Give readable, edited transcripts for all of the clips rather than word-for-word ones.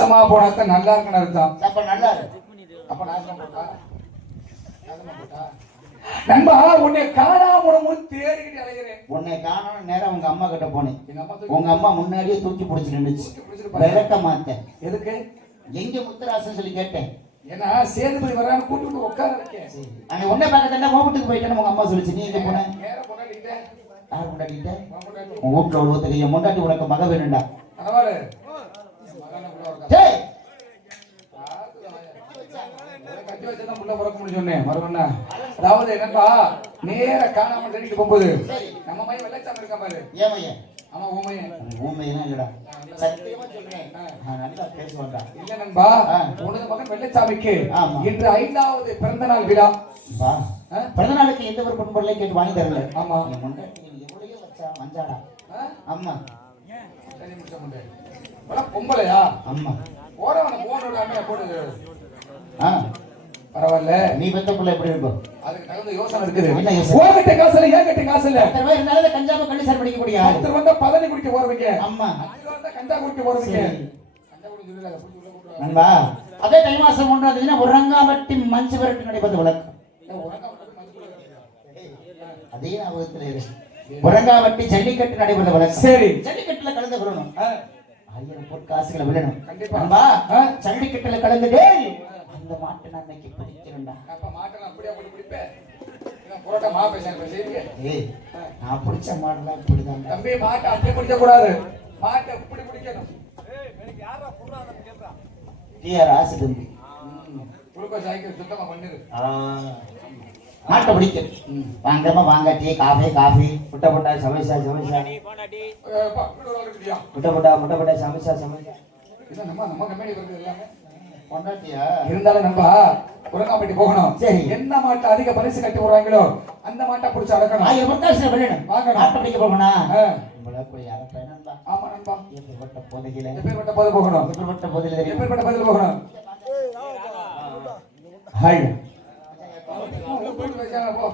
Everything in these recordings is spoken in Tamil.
நாசமா போனாத்தான் நல்லா இருக்குன்னு அர்த்தம். அப்ப நல்லா இருக்கு. அப்ப நாசமா போட்டா நண்பா உன்னை காணாம தேடிக்கிட்டு அலைகிறேன். உன்னை காணணும் நேரம் உங்க அம்மா கிட்ட போனேன். உங்க அம்மா முன்னாடியே தூக்கி பிடிச்சு நின்றுச்சு. விளக்க மாட்டேன். எதுக்கு? எங்க முத்துராசன் சொல்லி கேட்டேன். ஏன்னா சேதுபதி வரான்னு கூப்பிட்டு உட்கார இருக்கேன். அன்னைக்கு ஒன்னே பார்க்கத்தான் வீட்டுக்கு போயிட்டேன்னு உங்க அம்மா சொல்லிச்சு. நீ எங்க போன? யாரை கொண்டாடிட்டேன்? யார் கொண்டாடிட்டேன்? உன் வீட்டுல ஒருத்தர் என் முன்னாடி உனக்கு மக வேணும்டா. அதாவது என்னப்பா நேர காணாம தேடிட்டு போகும்போது நம்ம மையம் வெள்ளச்சாமி இருக்கா பாரு. ஏமையா? ஆமா ஊமையன். ஊமையனா இல்லடா. சத்தியமா சொல்றேன். நல்லா பேசுவான்டா. இல்ல நண்பா உனது மகன் வெள்ளச்சாமிக்கு இன்று 5வது பிறந்த நாள் விழா. பிறந்த நாளுக்கு எந்த ஒரு பொருளை கேட்டு வாங்கி தரல. ஆமா எவ்வளவு வச்சா மஞ்சாடா. அம்மா சரி முடிச்ச முண்டே. பொம்பளையா? அம்மா போறவன போனோட போடு. பரவாயில்ல. நீ பெத்த புள்ள எப்படி இருக்கும்? அதுக்கு தகுந்த யோசனை இருக்குது. என்ன யோசனை? ஓகட்ட காசுல ஏகட்ட காசுல. அத்தனை இருந்தால கஞ்சாம கண்ணி சார் படிக்க முடியா? அத்தனை வந்தா பதனி குடிக்க போறவங்க. அம்மா அத்தனை வந்தா கஞ்சா குடிக்க போறவங்க. கஞ்சா குடி சொல்லல புடி உள்ள போடுறா. நண்பா அதே தை மாசம் ஒன்று வந்துச்சுன்னா உரங்காவட்டி மஞ்சு விரட்டு நடைபெற்ற வழக்கம். அதே ஞாபகத்துல இருக்கு. உரங்காவட்டி ஜல்லிக்கட்டு நடைபெற்ற வழக்கம். சரி ஜல்லிக்கட்டுல கலந்து கொள்ளணும். 1000 பொற்காசுகளை விடணும். கண்டிப்பா ஜல்லிக்கட்டுல கலந்துட்டே அந்த மாட்டை நான் இன்னைக்கு பிடிக்கிறேன்டா. அப்ப மாட்டை நான் அப்படியே போட்டு பிடிப்பேன். நான் புரோட்டா மா பேசறேன் பேசிங்க. ஏய் நான் பிடிச்ச மாடலாம் இப்படிதான். தம்பி மாட்டை அப்படியே பிடிக்க கூடாது. மாட்டை இப்படி பிடிக்கணும். ஏய் எனக்கு யாரா புறான்னு கேக்குறா. டிஆர் ஆசி தம்பி. குளுக்கோஸ் ஆக்கி சுத்தமா பண்ணிரு. மாட்டை பிடிக்க. வாங்கம்மா வாங்க டீ காஃபி முட்டை போட்டா சமைச்சா போடாடி. முட்டை போட்டா சமைச்சா. இது நம்ம கம்பெனி வருது எல்லாமே. கொண்டாட்டியா? இருந்தாலும் நண்பா உரங்காப்பட்டி போகணும். சரி என்ன மாட்டை அதிக பரிசு கட்டி வருவாங்களோ அந்த மாட்டை பிடிச்சு அடக்கணும். 1000 பொற்காசுல விடணும். வாங்க மாட்டை பிடிக்க போகணும். உங்களை போய் யாரப்பா நண்பா? ஆமா நண்பா. எப்பேற்பட்ட போதையில போகணும். எப்பேற்பட்ட போதையில தெரியும். எப்பேற்பட்ட போதையில போகணும். ஹாய் போ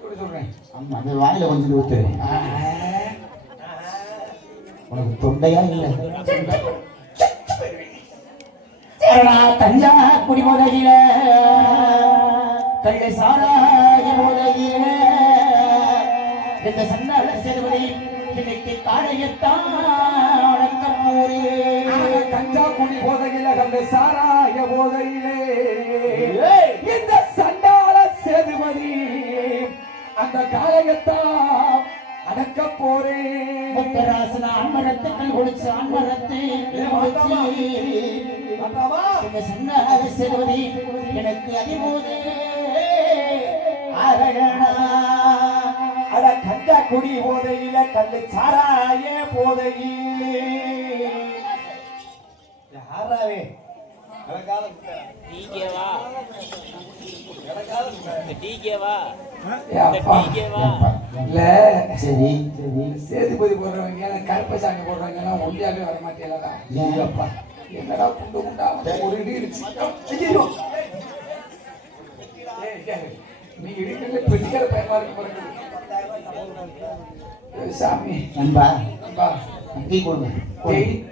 கூட்டி சொல்றேன். அம்மா அந்த வாயில கொஞ்சம் ஊத்து. உனக்கு தொண்டையா இல்ல? தஞ்சா குடி போதையில கள்ளை சாராய போதையில இந்த சண்டாள சேதுபதி இன்னைக்கு காளையத்தான் கஞ்சா குடி போதையில கள்ளை சாராய போதையிலே இந்த சண்டாள சேதுபதி அந்த காளையத்தான் அடக்க போறேன். முத்தராசன ஆண்மரத்துக்கள் ஒழிச்சு ஆண்மரத்தை சண்டாள சேதுபதி எனக்கு அதிபோது அட கஞ்சா குடி போதையில கல்லு சாராய போதையிலே யாராவே சேதுபதி போடுறவங்க கருப்பசாமி போடுறவங்க எல்லாம் ஒல்லியாவே வர மாட்டேங்களா? என்னடா குண்டு குண்டா ஒரு நீ இடிக்கல பெட்டிக்கார பயமா இருக்கு சாமி. நண்பா நண்பா டீ கொடுங்க.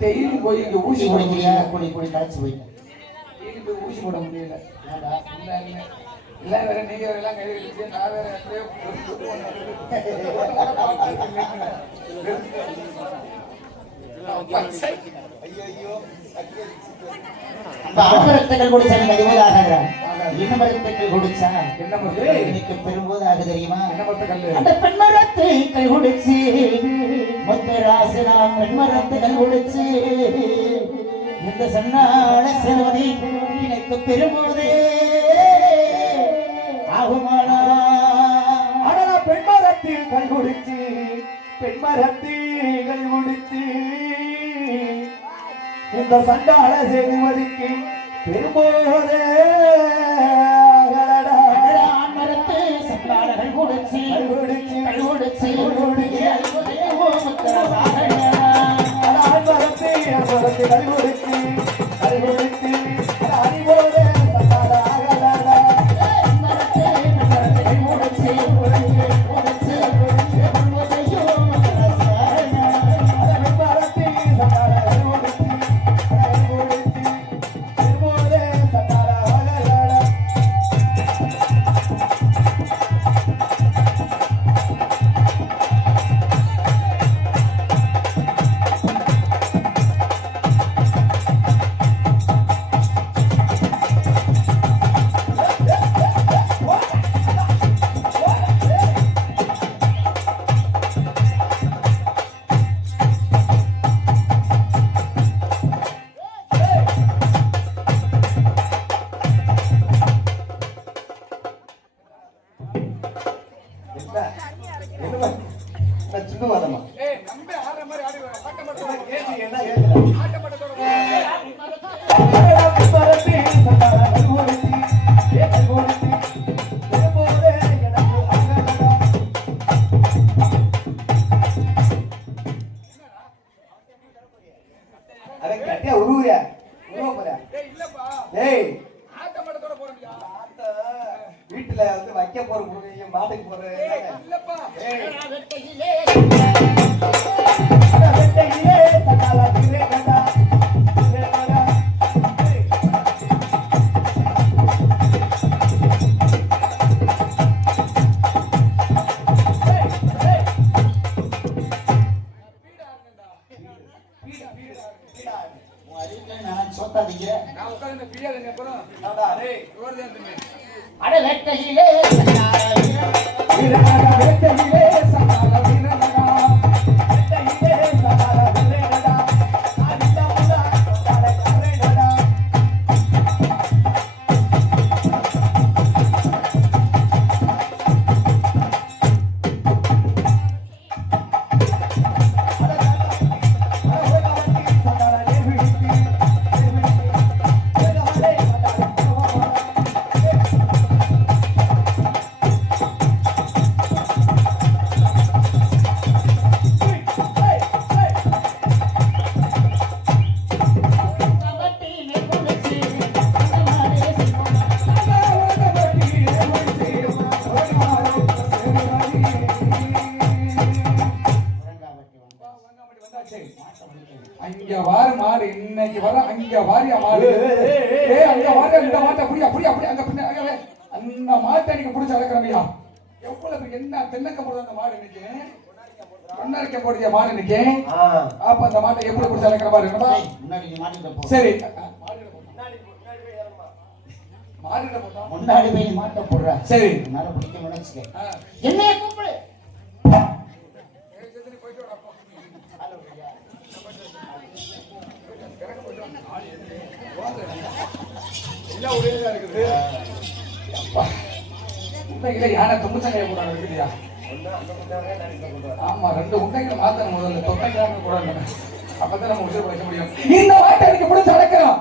டெய்லி போய் இங்க ஊசி போட முடியல. குடி கழிச்சு போயிட்டேன். டெய்லி போய் ஊசி போட முடியல. இல்ல வேற நீங்க எல்லாம் கை கழிச்சு நான் வேற எப்படியோ ஆண்மரத்துக்கள் குடிச்சா நீங்க அதிபோது ஆகிறான். என்ன மரத்துக்கள் குடிச்சா என்ன எனக்கு பெரும்போது ஆக தெரியுமா? அந்த பெண்மரத்துக்கள் குடிச்சு முத்தராசனா பெண்மரத்துக்கள் குடிச்சு இந்த சன்னாள சேதுபதி எனக்கு பெரும்போதே ஆகுமானா? ஆனா பெண்மரத்தில் குடிச்சு பெண்மரத்தில் குடிச்சு இந்த சண்டாள சேதுபதிக்கு பெரும்போதே ஆண்மரத்து சண்டாளர்கள் குடிச்சு உருவுற போற ஏய் ஆட்ட மாட்டத்தோட போறோம்யா. வீட்டுல வந்து வைக்க போற முருகைய மாட்டுக்கு போற இல்லப்பா. வெட்டையிலே தக்காளா திரே கண்டா நான் சோத்தாதீங்க. நான் உட்கார்ந்து பிரியாத அப்புறம் நாடா டேய் ஓடுதான் தின்னு. அட வெட்டையிலே வெட்டையிலே சகால வீரனடா. வெட்டையிலே தக்காளா திரே கண்டா ஆடிட்ட முடா தக்காளா கரே கண்டா அங்க வாரு மாடு இன்னைக்கு வர அங்க வாரியா மாடு. ஏய் அங்க வாரு அந்த மாட்டை புடி அப்படி அப்படி அங்க பின்ன அந்த மாட்டை நீங்க புடிச்சு அடக்குறீங்க. எவ்வளவு என்ன தென்னக்க போடுது அந்த மாடு இன்னைக்கு. ஒன்னரைக்க போடுதிய மாடு இன்னைக்கு. அப்ப அந்த மாட்டை எப்படி புடிச்சு அடக்குற மாதிரி இருக்கணுமா? முன்னாடி நீ மாட்டிட்ட போ. சரி மாடுல போட்டா முன்னாடி போய் நீ மாட்ட போடுற. சரி என்னால பிடிக்க நினைச்சுக்க. ஆ. என்னைய கூப்பிடு. போயிட்டு வரப்போ எல்லாம் ஒரே தான் இருக்குது. அப்பா. உண்டைகளை யானை தும்புச்சங்கையை போடாது இருக்குதியா? ஆமா 2 உண்டைகளை மாத்தணும் முதல்ல. தொண்டைக்காரங்க போடணும். அப்பதான் நம்ம உசுறு வைக்க முடியும். இந்த வாட்டை எனக்கு பிடிச்சு அடக்கிறோம்.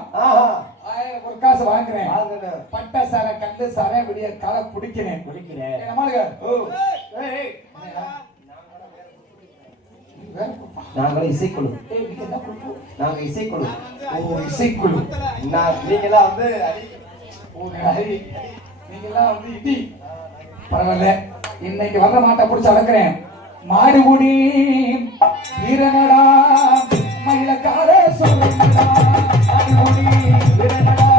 1000 ஒரு காசு வாங்குறேன். பட்ட சார கல்லு சார விடிய கால குடிக்கிறேன். நம்மளுக்கு நாங்களும் இசைக்குழு நாங்க இசைக்குழு இசைக்குழு. நீங்களாம் வந்து நீங்கெல்லாம் வந்து இடி பரவாயில்ல. இன்னைக்கு வர்ற மாட்டை பிடிச்சு அடக்குறேன். மாடுபுடி வீரனடா மயிலக்கார சொல்லுடா. மாடுபுடி வீரனடா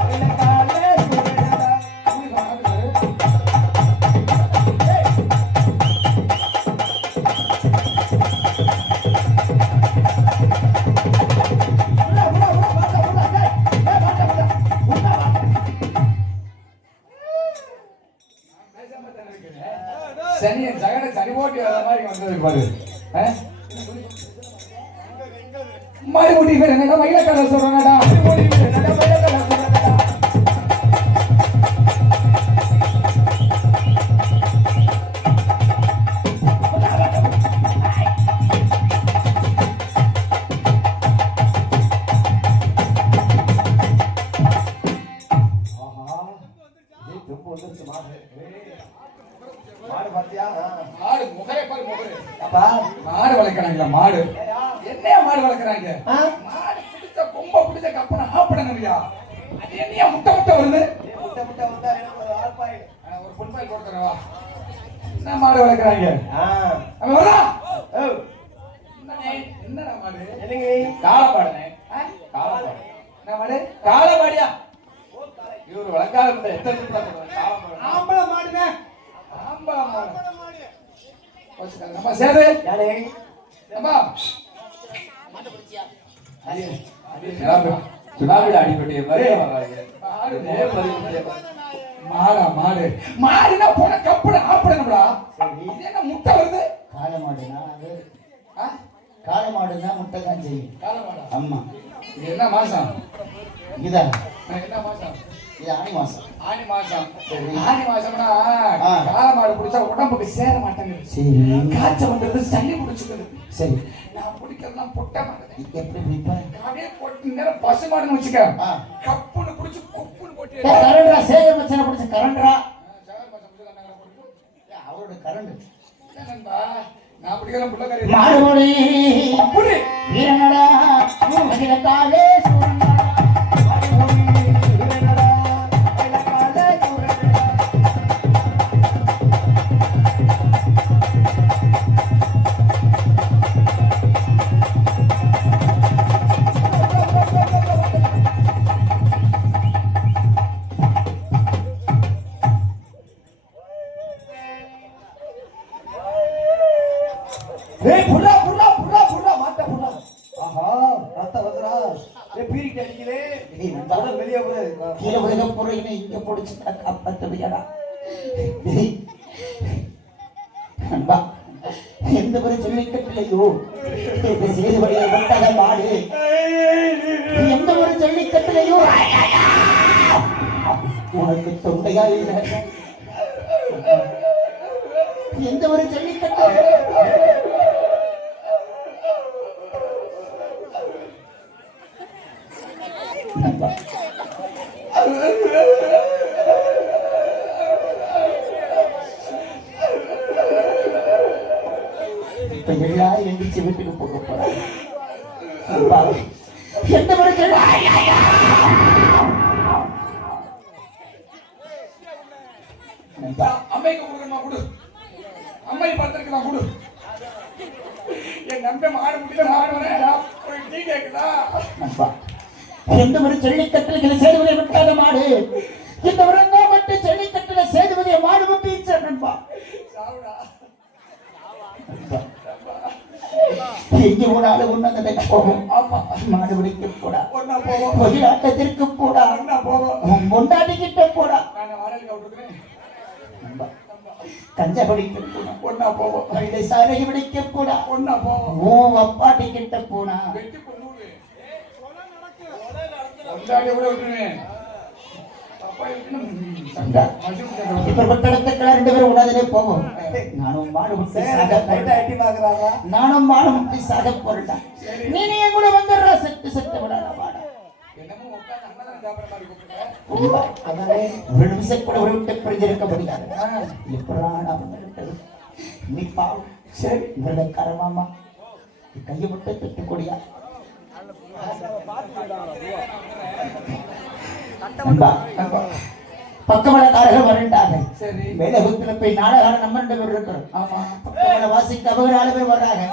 மயிலக்கார சொல்லுடா. சனியன் ஜகட சனி போட்டு வர மாதிரி வந்தது பாரு. மாடுபுடி வீரனடா மயிலக்கார சொல்றனடா. மாடுபுடி வீரனடா மயிலக்கார சொல்றனடா. மாடு பாத்தியா மாடு முகரை பாரு முகரை. அப்பா மாடு வளர்க்கறாங்க மாடு. என்னையா மாடு வளர்க்கறாங்க? மாடு பிடிச்ச கொம்ப பிடிச்ச கப்பன ஆப்படங்கறியா. அது என்னையா முட்டை முட்டை வருது? முட்டை முட்டை வந்தா எனக்கு ஒரு ஆல்பாய் ஒரு பொன்பாய் போடுறவா. என்ன மாடு வளர்க்கறாங்க? அவன் வரா. என்னடா மாடு? என்னங்க காளமாடுனே. காளமாடு. என்ன மாடு? காளமாடியா? இவரு வளர்க்காத முட்டை எத்தனை முட்டை போடுறாங்க? காளமாடு. ஆம்பள மாடுனே ஆம்பள மாடு. நம்ம சேது யாரே அம்மா மாட்ட பிடிச்சியா? சுனாமில அடிபட்டு வர்றாங்க. மாடா மாடு மாடுனா போன கப்புட ஆப்படணும்டா. இது என்ன முட்டை வருது? காளை மாடுனா அது காளை மாடுனா முட்டை தான் செய்யும். காளை மாடா? ஆமா. இது என்ன மாசம்? இதா என்ன மாசம்? இது ஆனி மாசம். ஆனி மாசம். சரி. ஆனி மாசம்னா காளை மாடு பிடிச்சா உடம்புக்கு சேர மாட்டேங்குது. சரி. காய்ச்சல் வந்துடுது, சளி பிடிச்சிக்குது. சரி. நான் பிடிக்கிறதுலாம் பொட்டை மாடு. எப்படி பிடிப்ப? காவே போட்டு நேரம் பசு மாடுன்னு வச்சுக்க. கப்புன்னு பிடிச்சி குப்புன்னு போட்டு கரண்டா சேகர் மச்சான பிடிச்ச கரண்டா. சேகர் மச்சான் பிடிச்சி கண்ணால போட்டு அவரோட கரண்ட். என்னன்பா நான் பிடிக்கிறேன் புள்ளக்காரி. மாடுபடி அப்படி வீரனடா அகில காலே சூரனடா ஏய் புறா புறா புறா புறா மாட்ட புறா ஆஹா ரத்த வந்தரா ஏய் பீரிட்டு அடிக்குதே ஏய் நண்பா, உடல் வெளியே போடு கீழே விழுக போறீங்க இங்க பொடிச்சு காப்பாத்தவியாடா நண்பா எந்த ஒரு ஜல்லிக்கட்டுலையோ சேது வழியை விட்டத மாடு எந்த ஒரு ஜல்லிக்கட்டுலையோ உனக்கு தொண்டையா இல்லை எந்த ஒரு ஜல்லிக்கட்டு நண்பா இப்ப எல்லாரும் எந்திரிச்சு வீட்டுக்கு போக போறாங்க நண்பா, எந்த ஒரு நண்பா அம்மைக்கு கொடுக்கணுமா கொடு. அம்மை பார்த்திருக்கலாம் கொடு. என் நம்பி மாடு முடியல மாடுவனே ஒரு டீ கேக்குதா? நண்பா, எந்த ஒரு ஜல்லிக்கட்டுல சேதுபதியை விட்டாத மாடு இந்த ஒரு மட்டும் ஜல்லிக்கட்டுல சேதுபதியை மாடு விட்டு ஈச்சார் நண்பா. சாவுடா. நண்பா, எங்க போனாலும் உன்னதனை போகும். ஆமா மாடு பிடிக்க போடா, ஒன்னா போவோம். கோயிலாட்டத்திற்கு போடா, ஒன்னா போவோம். உன் பொண்டாட்டிக்கிட்ட போடா. நான் வாடகைக்கு விட்டுக்கிறேன். நண்பா, கஞ்சா பிடிக்க போடா, ஒன்னா போவோம். கழுதை சாலை பிடிக்க போடா, ஒன்னா போவோம். உன் அப்பாட்டி கிட்ட போனா வெட்டி கொண்டு கொண்டாடி கூட விட்டுருவேன். அப்பா இருக்கணும். நண்பா, இப்ப இடத்துக்கு ரெண்டு பேரும் உடனே போவோம். நானும் மாடு முட்டி சாக லைட்டா எட்டி பாக்குறாரா நானும் மாடு முட்டி சாக போறேன்டா. நீ என் கூட வந்துடுறா, செட்டு செட்டு விடாடா வாடா. என்னமோ உட்கார்ந்து அன்னதானம் சாப்பிடுற மாதிரி கூப்பிடுறேன். நண்பா, அதானே ஒரு நிமிஷம் கூட ஒரு விட்டு பிரிஞ்சிருக்க முடியாது. எப்படா நான் வந்துட்டது நீ பாவம். சரி இவருடைய கரமாமா கையை விட்டு திட்டு கொடியா. நண்பா, பக்கமலக்காரர்கள் வரண்டாங்க. சரி மேலகுத்துல போய் நாடகம் நம்ம 2 பேர் இருக்கிறோம். ஆமா பக்கமல வாசிக்க அவங்க 4 பேர் வர்றாங்க.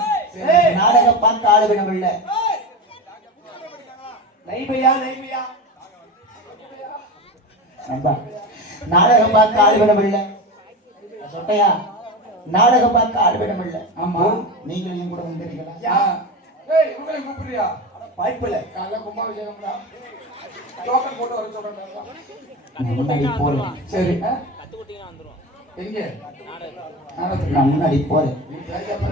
நாடகம் பார்க்க ஆளு வேணும் இல்ல. நைபையா நைபையா நண்பா, நாடகம் பார்க்க ஆளு வேணும் இல்ல. சொட்டையா, நாடகம் பார்க்க ஆளு வேணும் இல்ல. ஆமா நீங்களும் என் கூட வந்துருக்கீங்களா? ஏய் இவங்களை கூப்பிடுறியா? வாய்ப்பில்லை காலைல கும்பாபிஷேகம்டா. டோக்கன் போட்டு வர சொல்றேன். நான் முன்னாடி போறேன். சரி எங்க நான் முன்னாடி போறேன்,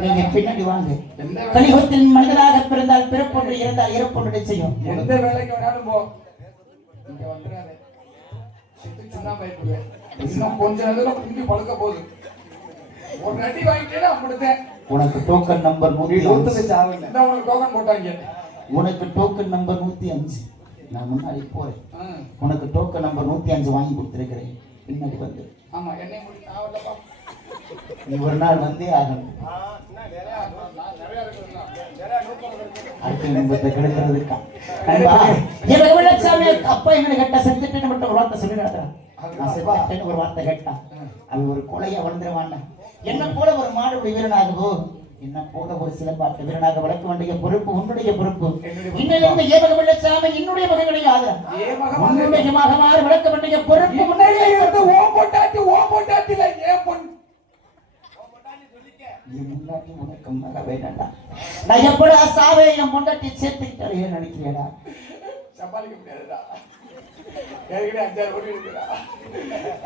நீங்க பின்னாடி வாங்க. எந்த வேலை- கலியுகத்தில் மனிதனாக பிறந்தால் பிறப்பொன்று இருந்தால் இறப்பொன்று நிச்சயம். எந்த வேலைக்கு வேணாலும் போ. இங்க வந்துடாதே. சித்து சுண்ணா பயப்படுவேன். இன்னும் கொஞ்ச நேரத்துல குஞ்சு பழுக்க போகுது. ஒரு நடி வாங்கிட்டேன்னா அப்படித்தேன். உனக்கு டோக்கன் நம்பர் 105. ஒத்துக்கு சாவுங்க இந்த உங்களுக்கு டோக்கன் போட்டாங்க. உனக்கு டோக்கன் நம்பர் 105. நான் முன்னாடி போறேன். உனக்கு டோக்கன் நம்பர் 105 வாங்கி கொடுத்திருக்கிறேன். பின்னாடி வந்து ஆமா என்னை முடி நான் வரலப்பா. நீ ஒரு நாள் வந்தே ஆகணும். நான் நிறைய இருக்குதுண்ணா. அடுத்த நிமிஷத்தை கெடுக்கிறதுக்கா. நண்பா, எனக்கு வெள்ளச்சாமி அப்பா எங்களை கேட்டா செத்துட்டேன்னு மட்டும் ஒரு வார்த்தை சொல்லி நடத்துறான். நான் செத்துட்டேன்னு ஒரு வார்த்தை கேட்டா அவன் ஒரு கொலையா வளர்ந்துருவான். என்ன போல ஒரு மாடு வீரனாகவோ, என்ன போல ஒரு சிலம்பாட்ட வீரனாக வளர்க்க வேண்டிய பொறுப்பு உன்னுடைய பொறுப்பு. இன்னிலிருந்து ஏவக வெள்ளச்சாமி என்னுடைய மகன் கிடையாது. உன்னுடைய மகமாறு வளர்க்க வேண்டிய பொறுப்பு முன்னாடியே இருந்து ஓ போட்டாட்டில ஏன் பொண்ணு என் முன்னாடி உனக்கு மக வேண்டாம். நான் எப்படா சாவே என் முன்னாடி சேர்த்துக்கிட்டே நினைக்கிறேடா. சமாளிக்க முடியாதுடா. ஏற்கனவே 5-6 கோடி இருக்குடா.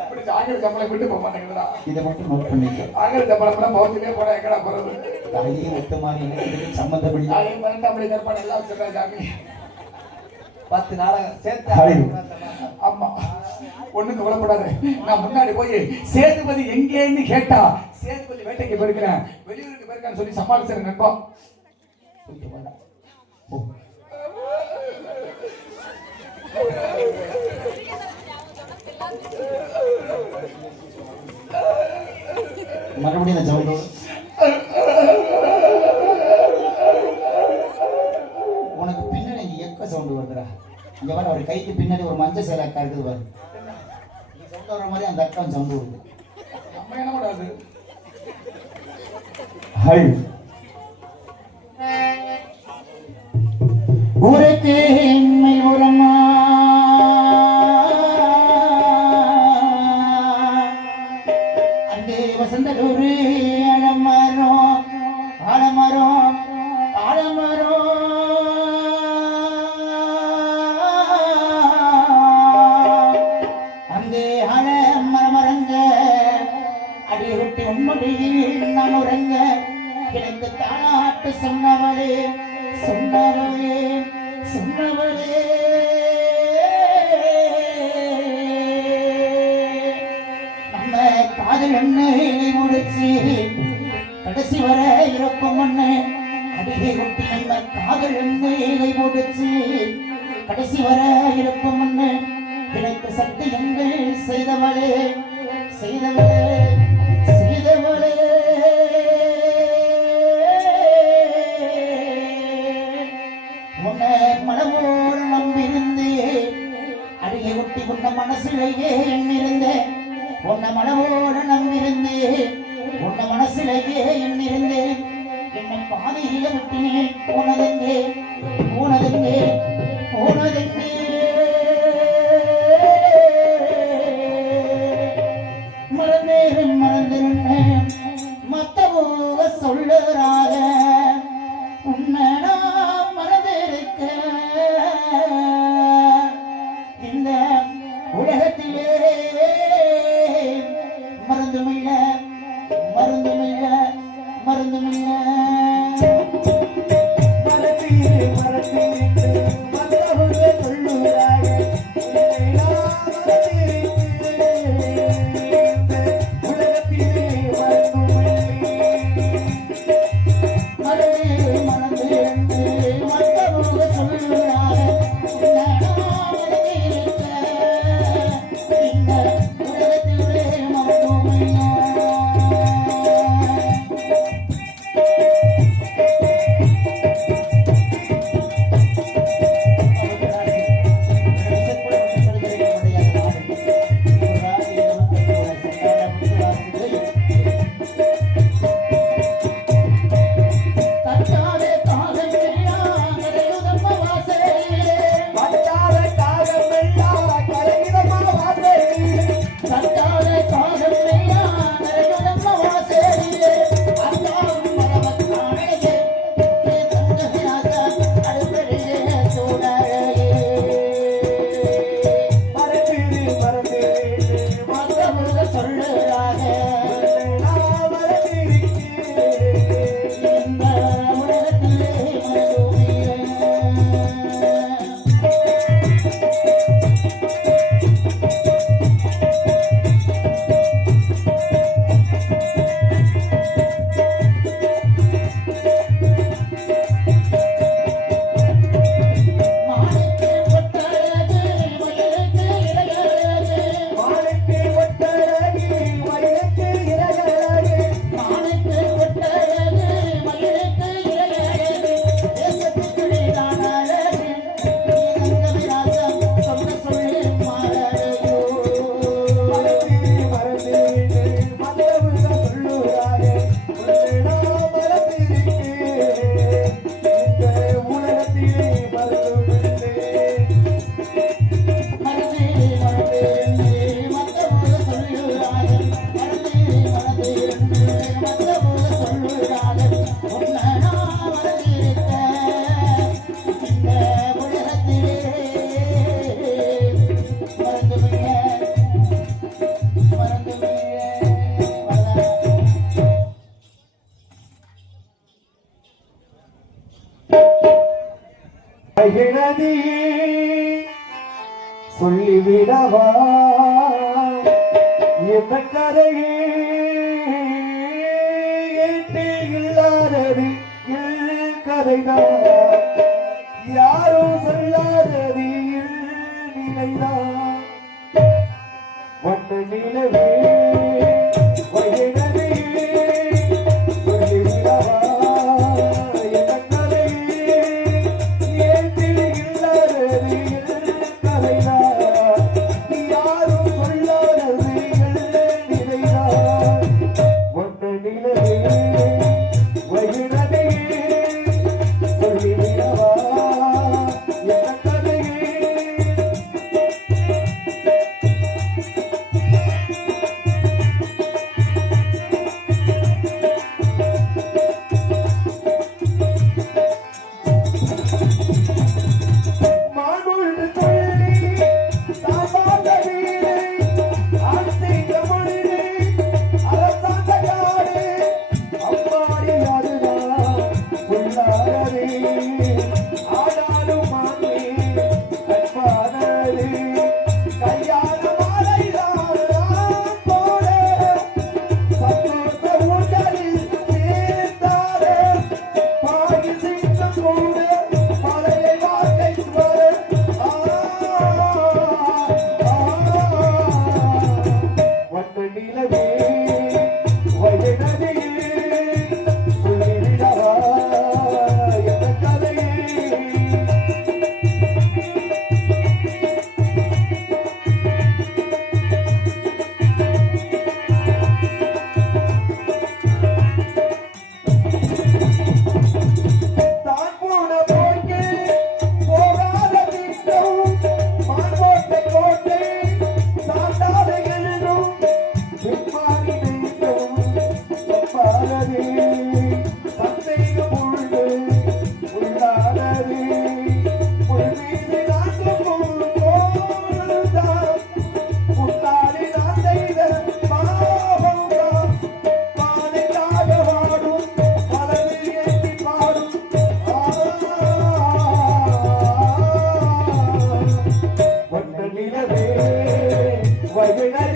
அப்படி ஆங்கில சம்பளம் விட்டு போக மாட்டேங்குதுடா. இதை மட்டும் நோட் பண்ணிக்க. ஆங்கில சம்பளம்லாம் பௌத்திலே போட எங்கடா போறது? தாயே ஒத்த மாதிரி எனக்கு சம்பந்தப்படி ஆயிரம் 12 அப்படி கற்பாடு எல்லாம் வச்சிருக்கா சாமி. 10 நாடகம் சேர்த்து ஆமா ஒண்ணும் கவலைப்படாது. நான் முன்னாடி போய் சேதுபதி எங்கேன்னு கேட்டா சேதுபதி வேட்டைக்கு போயிருக்கிறேன், வெளியூருக்கு போயிருக்கான்னு சொல்லி சமாளிச்சிருக்கேன் நண்பா. மறுபடியும் இங்க வர ஒரு கைக்கு பின்னாடி ஒரு மஞ்சள் சேலை அக்கா இருக்குது பாரு. நீ சொந்த வர மாதிரி அந்த அக்கா சம்பு இருக்கு. நம்ம என்ன கூடாது ஹல் ஊருக்கு என்மை உரமா அங்கே வசந்தூரு ஆலமரம் ஆலமரம் ஆலமரம் அங்கே ஆலமரமரங்க அடி ரொட்டி உண்மையில் நான் உறங்க எனக்கு தாளாட்டு சொன்னவளே சொன்னவளே சொன்னவளே நம்ம காதல் எண்ணெய் முடிச்சு கடைசி வர இருப்போம் ஒண்ணு அடிகை கொட்டி நம்ம காதல் எண்ணெய் முடிச்சு கடைசி வர இருப்போம் ஒண்ணு எனக்கு சத்தியங்கள் செய்தவளே செய்தவளே செய்தவளே உன்னை மனமோடு நம்பியிருந்தே அடியை ஒட்டி உன்ன மனசிலேயே எண்ணிருந்தேன் உன்னை மனமோடு நம்பியிருந்தே உன்ன மனசிலேயே எண்ணிருந்தேன் என்னை பாதையில விட்டினேன் போனதெங்கே போனதெங்கே போனதெங்கே மறந்தேன் மறந்திருந்தேன் மத்தவங்க சொல்லுறாக உன்னை நான் மறந்திருக்க இந்த உலகத்திலே மறந்துமில்ல மறந்துமில்ல மறந்துமில்ல சொல்லிவிடவா எந்த கதையே இல்லாதது கதைதான் யாரும் சொல்லாதது நிலைதான் வண்ண நிலவே சொல்லிவிடவா எந்த கதையே இல்லாதது ஐயோ, என்ன